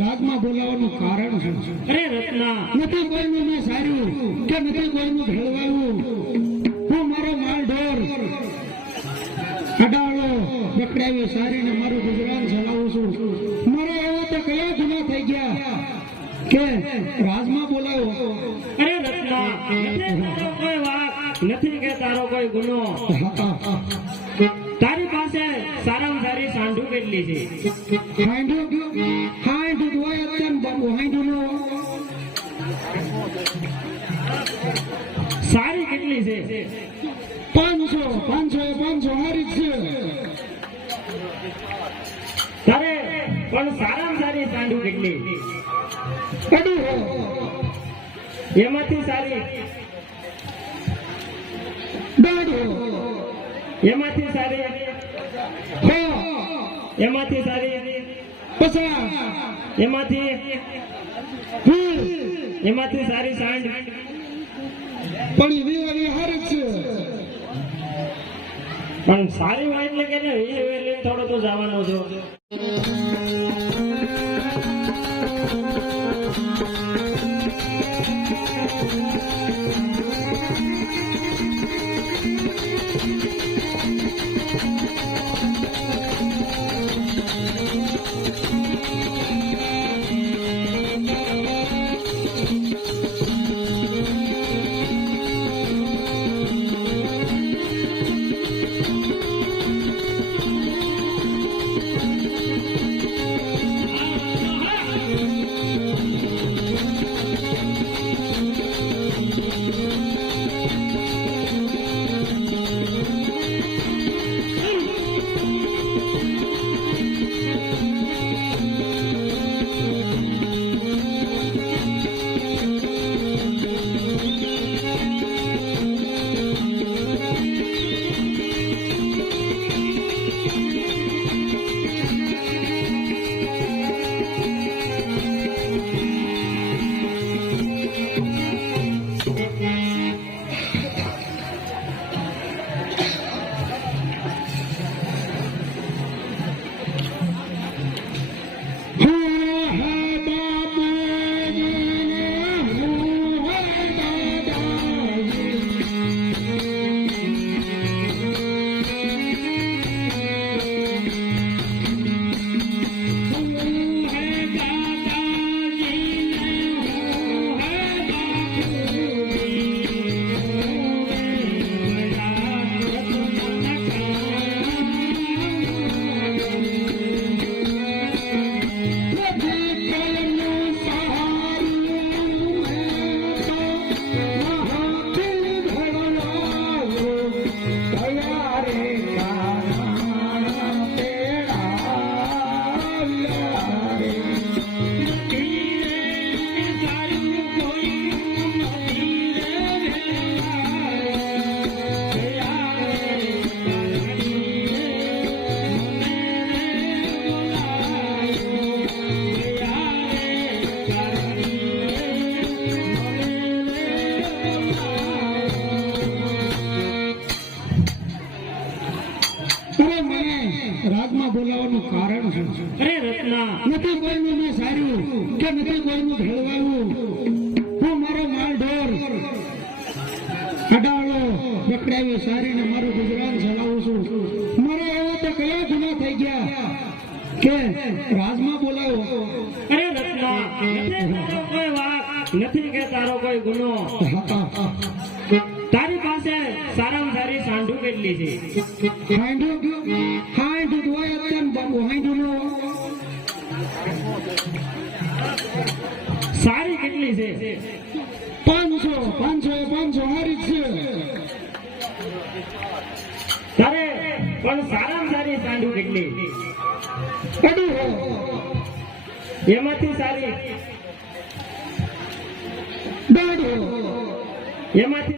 રાજમાં બોલાવવાનું કારણ શું? અરે રત્ના, નથી કોઈનું મેં સાર્યું કે નથી કોઈનું ભેળવાયું. હું મારો માલ ઢોર અડાળો પકડાવી સારીને મારું ગુજરાન ચલાવું છું. મારે એવા તો કયા ગુના થઈ ગયા કે રાજમાં બોલાવો? અરે રત્ના, નથી તારો કોઈ વાંક, નથી કે તારો કોઈ ગુનો. તારી પાસે સારામાં સારી સાંઢું કેટલી છે? હાંડું હોય અત્યારે બાપુ, હાંડું નો સારી કેટલી છે? 500 હારી છે. તારે પણ સારામાં સારી સાંઢું કેટલી? એમાંથી સારી એમાંથી સારી એમાંથી સારી એમાંથી સારી સાંઢ પણ એવી હારી છે. પણ સારી હોય એટલે કે લઈને થોડો તો જવાનો છો. કે નથી કોઈનું ભેળવાયું. હું મારો માલ ઢોર અડાળો પકડાવી સારીને મારું ગુજરાન ચલાવું છું. મારે એવા તો કયા ગુના થઈ ગયા કે રાજમાં બોલાવો. અરે રત્ના નથી તારો કોઈ વાંક નથી કે તારો કોઈ ગુનો. તારી પાસે સારામાં સારી સાંઢું કેટલી છે? હાંડું હોય અત્યારે બાપુ હાંડું નો સારી કેટલી છે? 500 હારી જ છે. તારે પણ સારામાં સારી સાંઢું કેટલી? અડું એમાંથી સારી દાડો એમાંથી